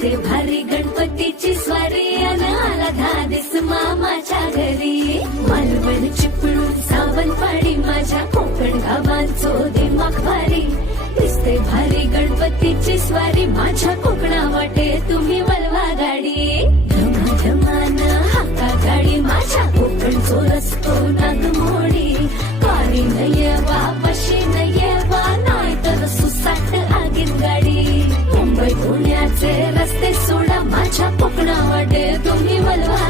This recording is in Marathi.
दिसते भारी गणपतीची स्वारी अन आला धादिस मामाच्या घरी. मालवण चिपळूण सावंतवाडी माझ्या कोकण गावांचो दिमाग भारी. दिसते भारी गणपतीची स्वारी माझ्या कोकणा वाटे तुम्ही वलवा गाडी. धमाधमान हाका गाडी माझ्या कोकणचो रस्तो नागमोडी. वारी नयवा पशी नयवा नाही तर सुसाट आगीन गाडी. मुंबई पुण्याचे रस्ते सोडा माझ्या कोकणा वाटे तुम्ही वलवा